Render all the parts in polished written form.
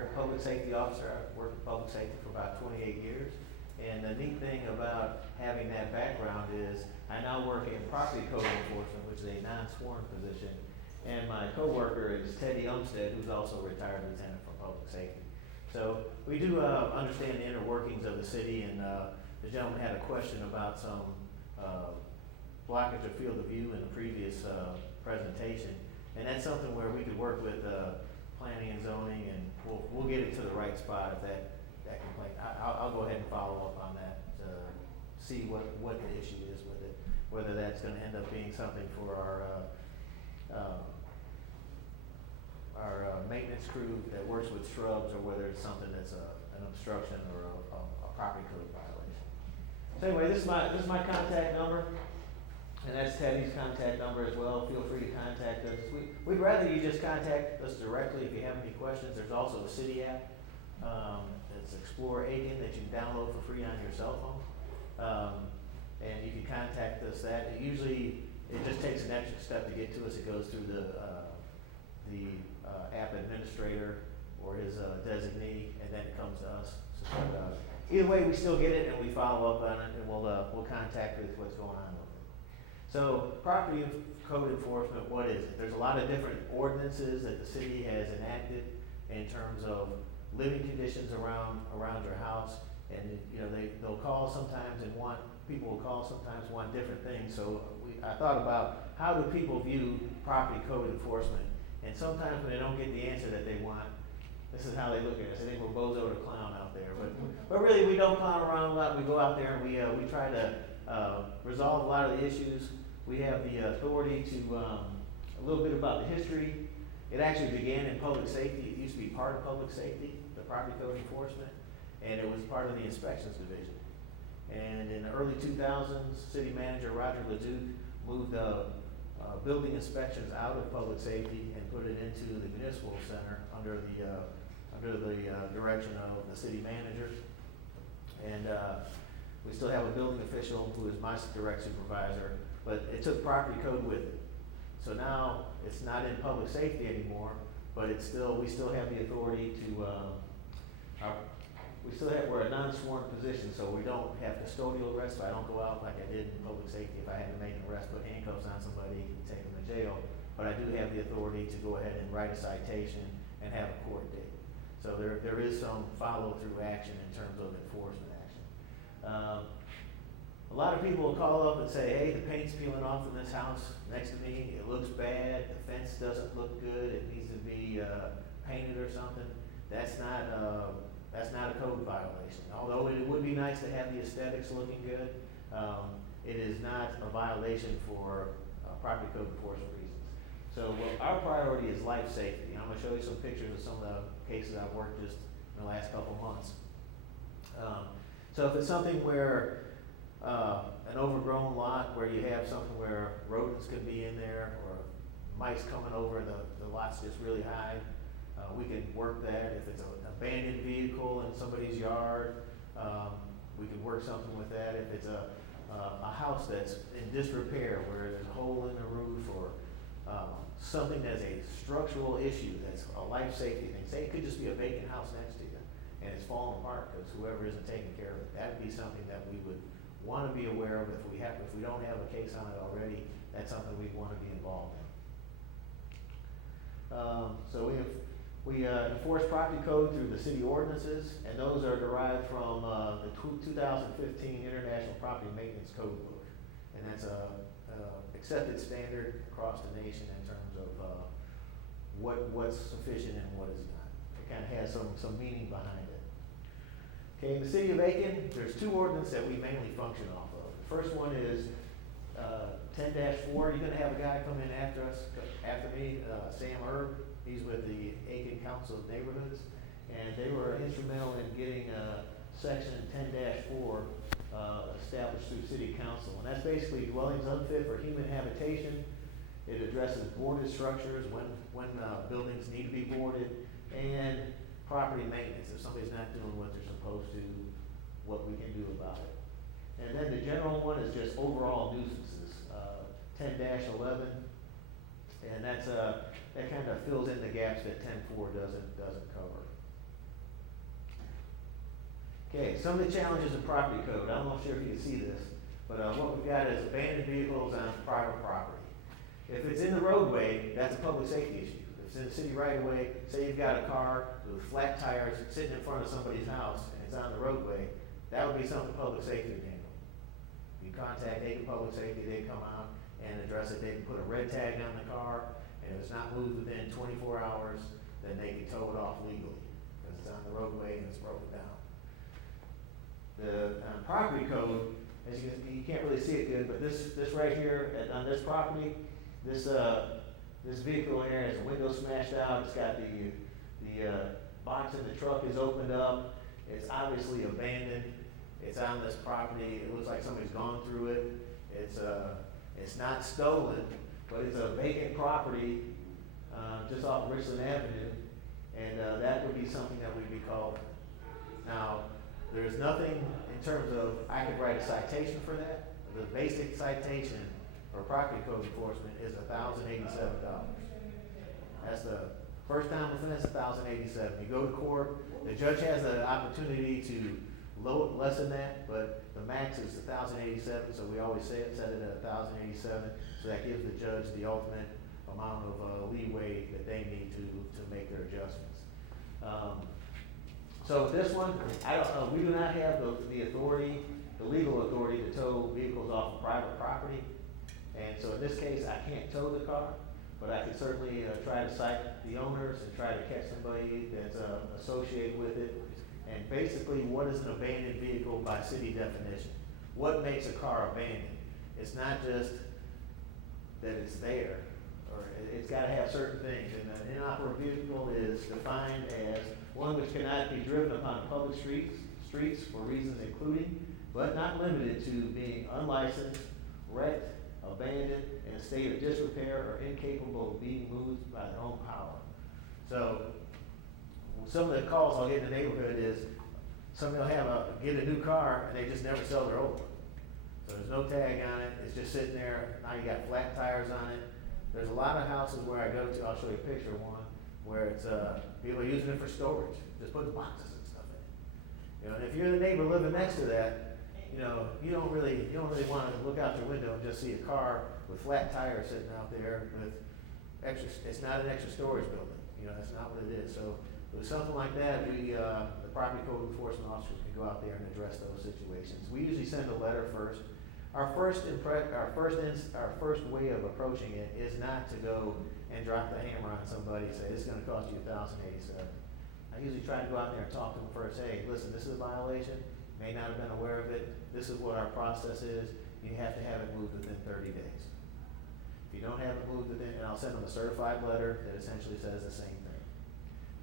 retired public safety officer. I've worked in public safety for about 28 years. And the neat thing about having that background is I now work in property code enforcement, which is a non-sworn position. And my coworker is Teddy Umstead, who's also a retired lieutenant from public safety. So we do understand the inner workings of the city, and the gentleman had a question about some blockage of field of view in the previous presentation. And that's something where we could work with planning and zoning, and we'll get it to the right spot if that complaint. I'll go ahead and follow up on that to see what the issue is with it, whether that's gonna end up being something for our maintenance crew that works with shrubs, or whether it's something that's an obstruction or a property code violation. So anyway, this is my contact number, and that's Teddy's contact number as well. Feel free to contact us. We'd rather you just contact us directly if you have any questions. There's also a city app. It's Explore Aiken that you can download for free on your cell phone. And you can contact us that. It just takes an extra step to get to us. It goes through the app administrator or his designee, and then it comes to us. So, either way, we still get it and we follow up on it, and we'll contact you with what's going on with it. So, property code enforcement, what is it? There's a lot of different ordinances that the city has enacted in terms of living conditions around your house, and they'll call sometimes and people will call sometimes want different things. So I thought about how do people view property code enforcement, and sometimes when they don't get the answer that they want, this is how they look at us. They think we're bozo to clown out there, but really we don't clown around a lot. We go out there and we try to resolve a lot of the issues. We have the authority to a little bit about the history. It actually began in public safety. It used to be part of public safety, the property code enforcement, and it was part of the inspections division. And in the early 2000s, city manager Roger Leduc moved building inspections out of public safety and put it into the municipal center under the direction of the city manager. And we still have a building official who is my direct supervisor, but it took property code with it. So now it's not in public safety anymore, but we still have the authority to, we're a non-sworn position, so we don't have custodial arrest. So I don't go out like I did in public safety if I had to make an arrest, put handcuffs on somebody and take them to jail. But I do have the authority to go ahead and write a citation and have a court date. So there is some follow-through action in terms of enforcement action. A lot of people will call up and say, hey, the paint's peeling off in this house next to me. It looks bad. The fence doesn't look good. It needs to be painted or something. That's not a code violation. Although it would be nice to have the aesthetics looking good, it is not a violation for property code enforcement reasons. So our priority is life safety. I'm going to show you some pictures of some of the cases I've worked just in the last couple months. So if it's something where an overgrown lot where you have something where rodents could be in there, or mice coming over and the lot's just really high, we can work that. If it's an abandoned vehicle in somebody's yard, we can work something with that. If it's a house that's in disrepair where there's a hole in the roof, or something that's a structural issue that's a life safety thing. Say it could just be a vacant house next to you and it's falling apart because whoever isn't taking care of it. That would be something that we would want to be aware of. If we don't have a case on it already, that's something we'd want to be involved in. So we enforce property code through the city ordinances, and those are derived from the 2015 International Property Maintenance Code Book, and that's a accepted standard across the nation in terms of what's sufficient and what is not. It kind of has some meaning behind it. Okay, in the city of Aiken, there's two ordinances that we mainly function off of. The first one is 10-4. You're going to have a guy come in after me, Sam Erb. He's with the Aiken Council of Neighborhoods, and they were instrumental in getting section 10-4 established through city council. And that's basically dwellings unfit for human habitation. It addresses boarded structures, when buildings need to be boarded, and property maintenance. If somebody's not doing what they're supposed to, what we can do about it. And then the general one is just overall nuisances, 10-11, and that kind of fills in the gaps that 10-4 doesn't cover. Okay, some of the challenges in property code, I'm not sure if you can see this, but what we've got is abandoned vehicles on private property. If it's in the roadway, that's a public safety issue. If it's in the city right of way, say you've got a car with flat tires sitting in front of somebody's house and it's on the roadway, that would be something public safety would handle. You contact Aiken Public Safety, they come out and address it, they can put a red tag on the car, and if it's not moved within 24 hours, then they can tow it off legally, because it's on the roadway and it's broken down. The property code, as you can't really see it good, but this right here on this property, this vehicle here has a window smashed out. It's got the box in the truck is opened up. It's obviously abandoned. It's on this property. It looks like somebody's gone through it. It's not stolen, but it's a vacant property just off Richland Avenue, and that would be something that we'd be called. Now, there's nothing in terms of I could write a citation for that. The basic citation for property code enforcement is $1,087. That's the first time offense, $1,087. You go to court, the judge has the opportunity to lessen that, but the max is $1,087, so we always set it at $1,087, so that gives the judge the ultimate amount of leeway that they need to make their adjustments. So this one, I don't know, we do not have the authority, the legal authority to tow vehicles off of private property. And so in this case, I can't tow the car, but I could certainly try to cite the owners and try to catch somebody that's associated with it. And basically, what is an abandoned vehicle by city definition? What makes a car abandoned? It's not just that it's there, or it's gotta have certain things. And an inoperable vehicle is defined as one which cannot be driven upon public streets for reasons including, but not limited to, being unlicensed, wrecked, abandoned, in a state of disrepair, or incapable of being moved by their own power. So, some of the calls I'll get in the neighborhood is somebody will get a new car and they just never sell their old one. So there's no tag on it, it's just sitting there, now you got flat tires on it. There's a lot of houses where I go to, I'll show you a picture of one, where it's, people are using it for storage, just putting boxes and stuff in it. You know, and if you're the neighbor living next to that, you know, you don't really want to look out your window and just see a car with flat tires sitting out there with extra, it's not an extra storage building, you know, that's not what it is. So with something like that, the property code enforcement officers can go out there and address those situations. We usually send a letter first. Our first way of approaching it is not to go and drop the hammer on somebody and say, this is gonna cost you $1,087. I usually try to go out there and talk to them first. Hey, listen, this is a violation. May not have been aware of it. This is what our process is. You have to have it moved within 30 days. If you don't have it moved within, and I'll send them a certified letter that essentially says the same thing.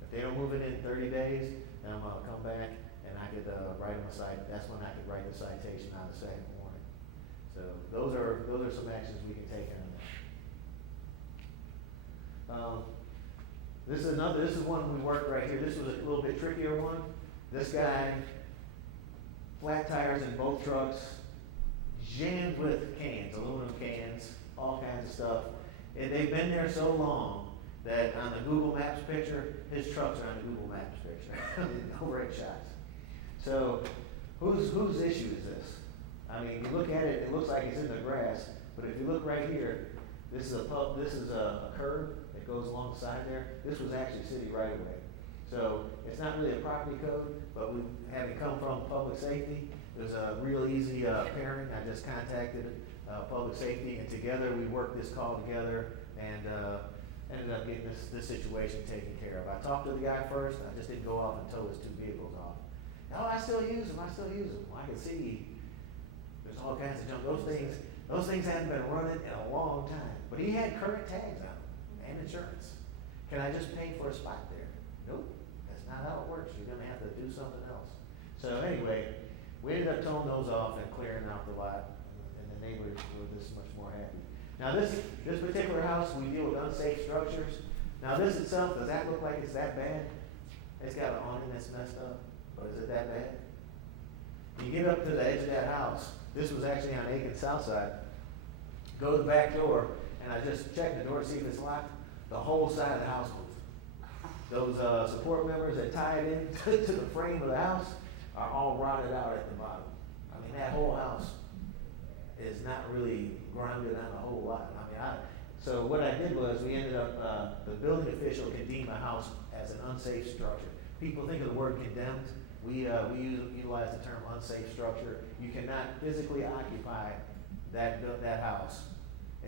If they don't move it in 30 days, then I'm gonna come back and I could write them a cite. That's when I could write the citation on the second warning. So those are some actions we can take on that. This is one we worked right here. This was a little bit trickier one. This guy, flat tires in both trucks, jammed with cans, aluminum cans, all kinds of stuff. And they've been there so long that on the Google Maps picture, his trucks are on the Google Maps picture. No red shots. So whose issue is this? I mean, you look at it, it looks like it's in the grass, but if you look right here, this is a curb that goes alongside there. This was actually city right of way. So it's not really a property code, but having come from public safety, it was a real easy pairing. I just contacted public safety, and together we worked this call together and ended up getting this situation taken care of. I talked to the guy first. I just didn't go off and tow his two vehicles off. No, I still use them. Well, I can see there's all kinds of junk. Those things hadn't been running in a long time. But he had current tags on them and insurance. Can I just pay for a spot there? Nope, that's not how it works. You're gonna have to do something else. So anyway, we ended up towing those off and clearing out the lot, and the neighbors were this much more happy. Now this particular house, we deal with unsafe structures. Now this itself, does that look like it's that bad? It's got an awning that's messed up, or is it that bad? You get up to the edge of that house. This was actually on Aiken South Side. Go to the back door, and I just checked the door to see if it's locked. The whole side of the house moved. Those support members that tie it in to the frame of the house are all rotted out at the bottom. I mean, that whole house is not really grounded on a whole lot. I mean, so what I did was, we ended up, the building official condemned my house as an unsafe structure. People think of the word condemned. We utilize the term unsafe structure. You cannot physically occupy that house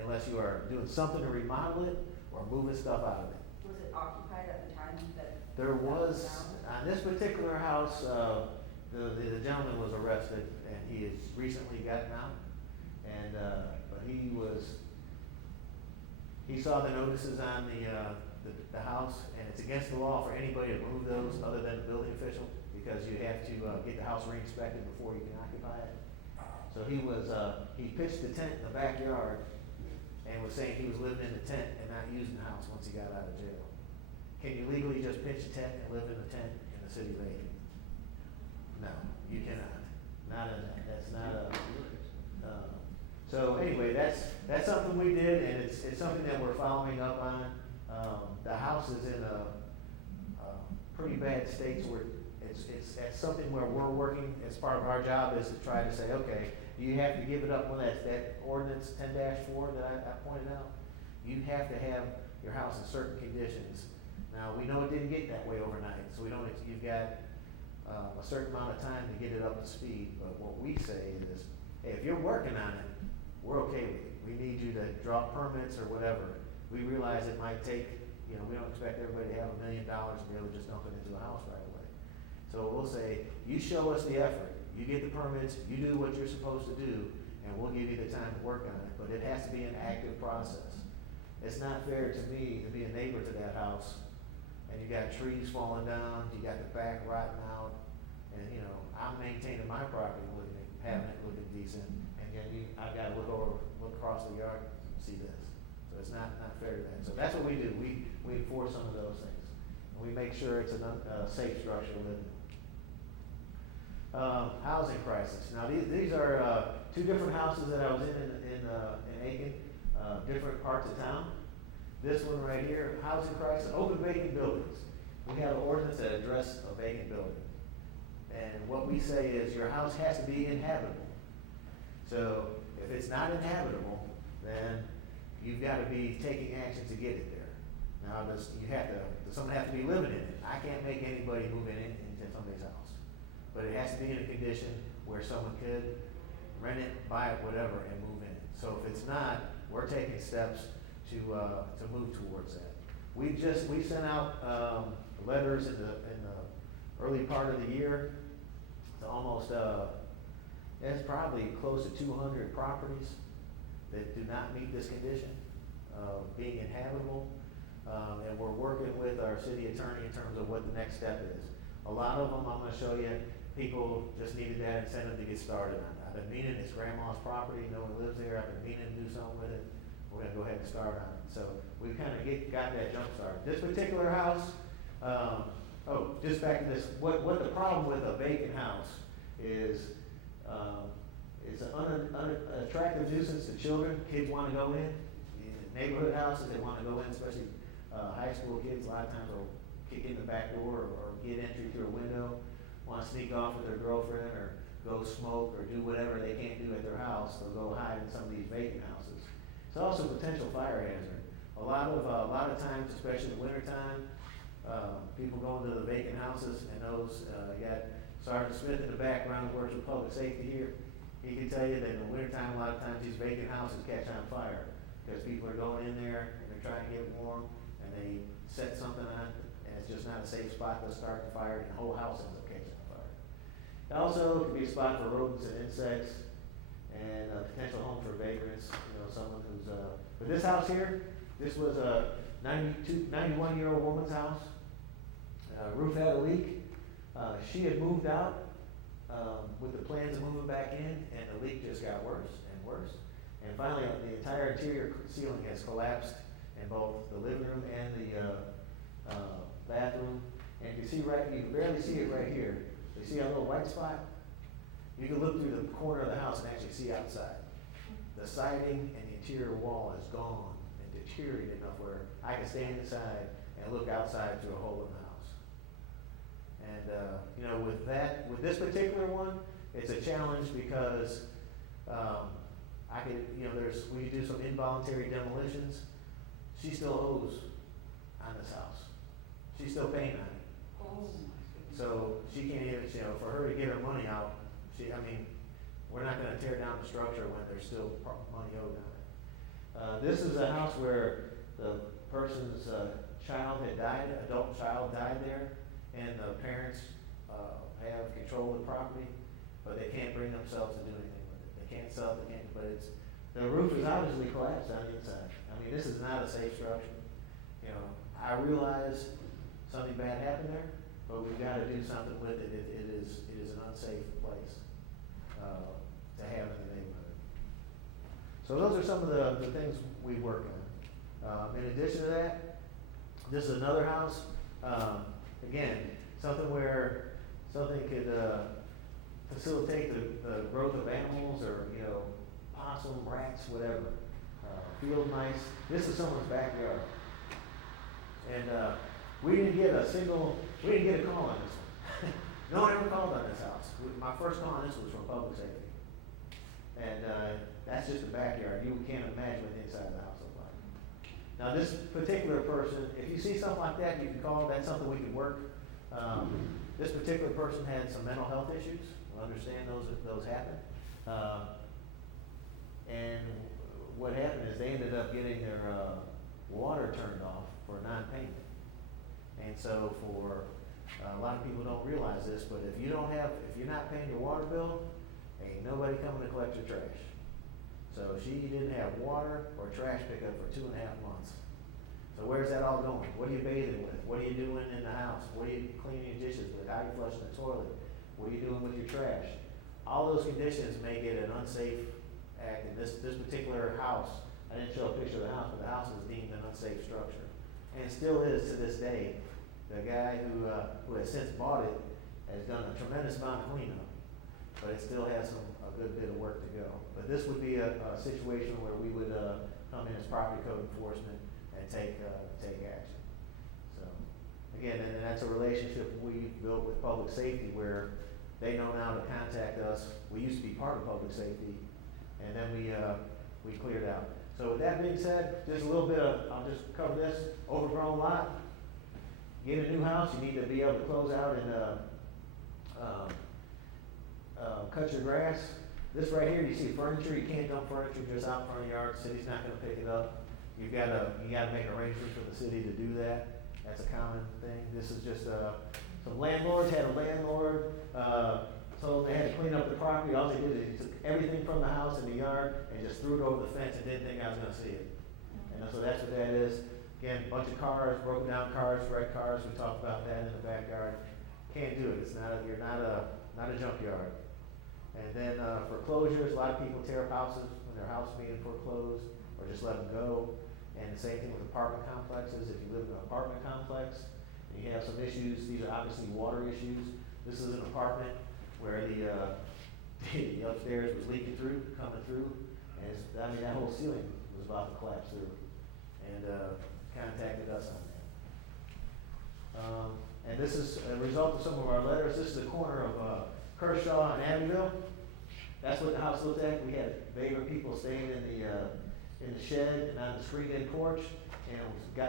unless you are doing something to remodel it or moving stuff out of it. Was it occupied at the time that? There was, on this particular house, the gentleman was arrested, and he has recently gotten out. And, but he saw the notices on the house, and it's against the law for anybody to move those other than the building official, because you have to get the house re-inspected before you can occupy it. So he pitched the tent in the backyard and was saying he was living in the tent and not using the house once he got out of jail. Can you legally just pitch a tent and live in a tent in the city of Aiken? No, you cannot. Not in that. That's not a. So anyway, that's something we did, and it's something that we're following up on. The house is in a pretty bad state, where it's something where we're working as part of our job is to try to say, okay, you have to give it up when that ordinance 10-4 that I pointed out. You have to have your house in certain conditions. Now, we know it didn't get that way overnight, so you've got a certain amount of time to get it up to speed, but what we say is, hey, if you're working on it, we're okay with it. We need you to drop permits or whatever. We realize it might take, we don't expect everybody to have $1 million to be able to just dump it into a house right away. So we'll say, you show us the effort, you get the permits, you do what you're supposed to do, and we'll give you the time to work on it, but it has to be an active process. It's not fair to me to be a neighbor to that house, and you got trees falling down, you got the back rotting out, and I'm maintaining my property, having it looking decent, and then I've got to look across the yard and see this. So it's not fair to that. So that's what we do. We enforce some of those things, and we make sure it's a safe structure to live in. Housing crisis. Now these are two different houses that I was in Aiken, different parts of town. This one right here, housing crisis, open vacant buildings. We have an ordinance that addresses a vacant building. And what we say is your house has to be inhabitable. So if it's not inhabitable, then you've got to be taking action to get it there. Now does someone have to be living in it? I can't make anybody move into somebody's house. But it has to be in a condition where someone could rent it, buy it, whatever, and move in it. So if it's not, we're taking steps to move towards that. We sent out letters in the early part of the year to almost it's probably close to 200 properties that do not meet this condition of being inhabitable, and we're working with our city attorney in terms of what the next step is. A lot of them, I'm going to show you, people just needed that incentive to get started on it. I've been meaning, it's grandma's property, no one lives there, I've been meaning to do something with it. We're going to go ahead and start on it. So we kind of got that jump started. This particular house, just back to this, what the problem with a vacant house is, it's an unattractive nuisance to children. Kids want to go in neighborhood houses, they want to go in, especially high school kids. A lot of times will kick in the back door or get entry through a window, want to sneak off with their girlfriend or go smoke or do whatever they can't do at their house. They'll go hide in some of these vacant houses. It's also a potential fire hazard. A lot of times, especially in the wintertime, people go into the vacant houses, and those, you got Sergeant Smith in the background who works with public safety here. He can tell you that in the wintertime, a lot of times these vacant houses catch on fire because people are going in there and they're trying to get warm, and they set something on, and it's just not a safe spot to start the fire, and the whole house ends up catching on fire. It also can be a spot for rodents and insects, and a potential home for vagrants, someone who's, but this house here, this was a 91-year-old woman's house. Roof had a leak. She had moved out with the plans of moving back in, and the leak just got worse and worse. And finally, the entire interior ceiling has collapsed in both the living room and the bathroom. And you can barely see it right here. You see a little white spot? You can look through the corner of the house and actually see outside. The siding and the interior wall is gone and deteriorated enough where I can stand inside and look outside through a hole in the house. And, you know, with this particular one, it's a challenge because, I could, you know, we could do some involuntary demolitions. She still owes on this house. She's still paying on it. Oh. So she can't even, you know, for her to get her money out, we're not gonna tear down the structure when there's still money owed on it. This is a house where the person's child had died, adult child died there, and the parents have control of the property, but they can't bring themselves to do anything with it. They can't sell it, but the roof is obviously collapsed on the inside. I mean, this is not a safe structure. You know, I realize something bad happened there, but we've gotta do something with it. It is an unsafe place to have in the neighborhood. So those are some of the things we work on. In addition to that, this is another house, again, something could facilitate the growth of animals or, you know, possum, rats, whatever. Field mice. This is someone's backyard. And we didn't get a call on this one. No one ever called on this house. My first call on this was from public safety. And that's just the backyard. You can't imagine what the inside of the house looks like. Now this particular person, if you see something like that, you can call. That's something we can work. This particular person had some mental health issues. We understand those happen. And what happened is they ended up getting their water turned off for non-payment. And so a lot of people don't realize this, but if you're not paying your water bill, ain't nobody coming to collect your trash. So she didn't have water or trash pickup for 2.5 months. So where's that all going? What are you bathing with? What are you doing in the house? What are you cleaning your dishes with? How are you flushing the toilet? What are you doing with your trash? All those conditions make it an unsafe act. In this particular house, I didn't show a picture of the house, but the house was deemed an unsafe structure. And it still is to this day. The guy who has since bought it has done a tremendous amount of cleanup, but it still has a good bit of work to go. But this would be a situation where we would come in as property code enforcement and take action. So again, and that's a relationship we built with public safety where they know now to contact us. We used to be part of public safety, and then we cleared out. So with that being said, just a little bit I'll just cover this, overgrown lot. Get a new house, you need to be able to close out and cut your grass. This right here, you see furniture, you can't dump furniture just out in front of the yard, the city's not gonna pick it up. You gotta make arrangements for the city to do that. That's a common thing. This is just, some landlords had a landlord, told them they had to clean up the property. All they did is they took everything from the house and the yard and just threw it over the fence and didn't think I was gonna see it. And so that's what that is. Again, a bunch of cars, broken down cars, wrecked cars, we talked about that in the backyard. Can't do it, you're not a junkyard. And then foreclosures, a lot of people tear up houses when their house is being foreclosed or just let them go. And the same thing with apartment complexes. If you live in an apartment complex and you have some issues, these are obviously water issues. This is an apartment where the upstairs was leaking through, coming through, and that whole ceiling was about to collapse through. And contacted us on that. And this is a result of some of our letters. This is the corner of Kershaw and Abbeville. That's what the house looked like. We had vagrant people staying in the shed and on the screened-in porch, and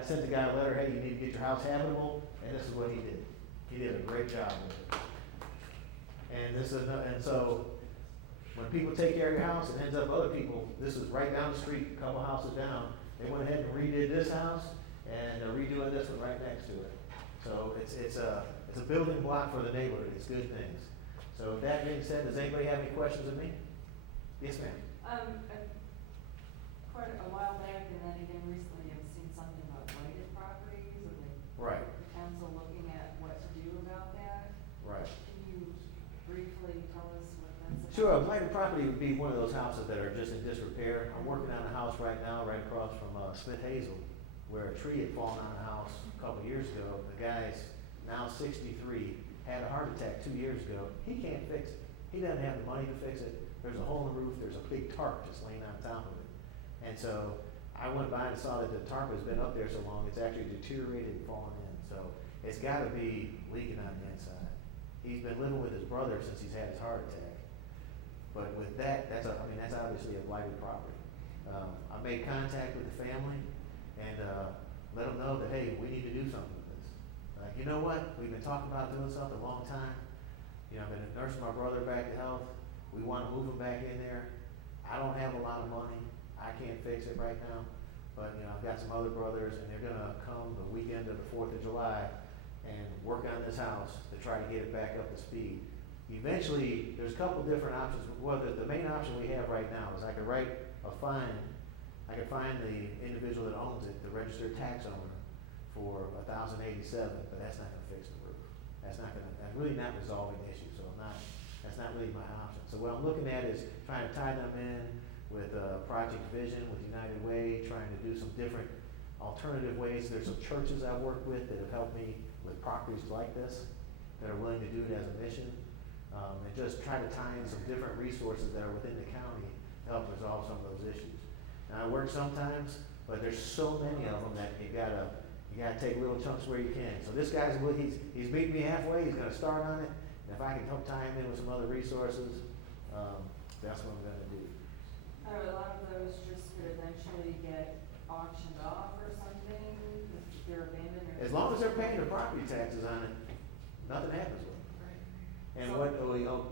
sent the guy a letter, hey, you need to get your house habitable, and this is what he did. He did a great job with it. And so when people take care of your house, it ends up other people. This is right down the street, a couple houses down. They went ahead and redid this house, and they're redoing this one right next to it. So it's a building block for the neighborhood. It's good things. So with that being said, does anybody have any questions of me? Yes, ma'am. Quite a while back, and then again recently, I've seen something about blighted properties, and Right. the council looking at what to do about that. Right. Can you briefly tell us what that's about? Sure, a blighted property would be one of those houses that are just in disrepair. I'm working on a house right now, right across from Smith Hazel, where a tree had fallen on the house a couple years ago. The guy's now 63, had a heart attack 2 years ago. He can't fix it. He doesn't have the money to fix it. There's a hole in the roof, there's a big tarp just laying on top of it. And so I went by and saw that the tarp has been up there so long, it's actually deteriorated and fallen in. So it's gotta be leaking on the inside. He's been living with his brother since he's had his heart attack. But with that, that's obviously a blighted property. I made contact with the family and, let them know that, hey, we need to do something with this. Like, you know what, we've been talking about doing something a long time. You know, I've been nursing my brother back to health. We wanna move him back in there. I don't have a lot of money. I can't fix it right now. But, you know, I've got some other brothers and they're gonna come the weekend of the 4th of July and work on this house to try to get it back up to speed. Eventually, there's a couple different options. Well, the main option we have right now is I could write a fine. I could find the individual that owns it, the registered tax owner, for $1,087, but that's not gonna fix the roof. That's really not resolving the issue, so that's not really my option. So what I'm looking at is trying to tie them in with Project Vision, with United Way, trying to do some different alternative ways. There's some churches I've worked with that have helped me with properties like this, that are willing to do it as a mission, and just try to tie in some different resources that are within the county to help resolve some of those issues. Now, I work sometimes, but there's so many of them that you gotta take little chunks where you can. So this guy's he's meeting me halfway. He's gonna start on it, and if I can help tie him in with some other resources, that's what I'm gonna do. A lot of those just could eventually get auctioned off or something, if they're abandoned or. As long as they're paying their property taxes on it, nothing happens with them. Right. And So-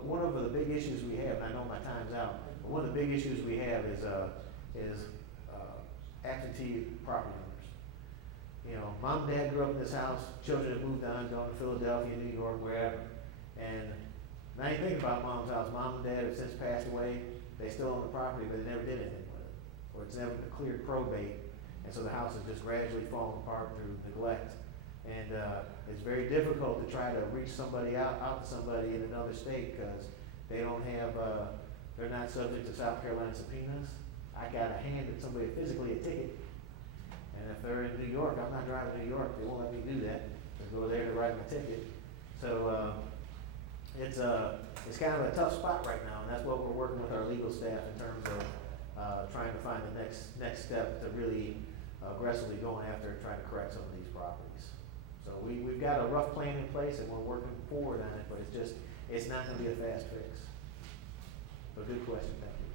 one of the big issues we have, and I know my time's out, but one of the big issues we have is absentee property owners. You know, mom and dad grew up in this house, children have moved on, gone to Philadelphia, New York, wherever. And now you think about mom's house, mom and dad have since passed away, they still own the property, but they never did anything with it. Or it's never cleared probate, and so the house has just gradually fallen apart through neglect. And it's very difficult to try to reach somebody out to somebody in another state, because they don't have, they're not subject to South Carolina subpoenas. I gotta hand somebody physically a ticket, and if they're in New York, I'm not driving to New York, they won't let me do that, to go there to write my ticket. So, it's kind of a tough spot right now, and that's what we're working with our legal staff in terms of, trying to find the next step to really aggressively going after and trying to correct some of these properties. So we've got a rough plan in place and we're working forward on it, but it's not gonna be a fast fix. But good question, thank you.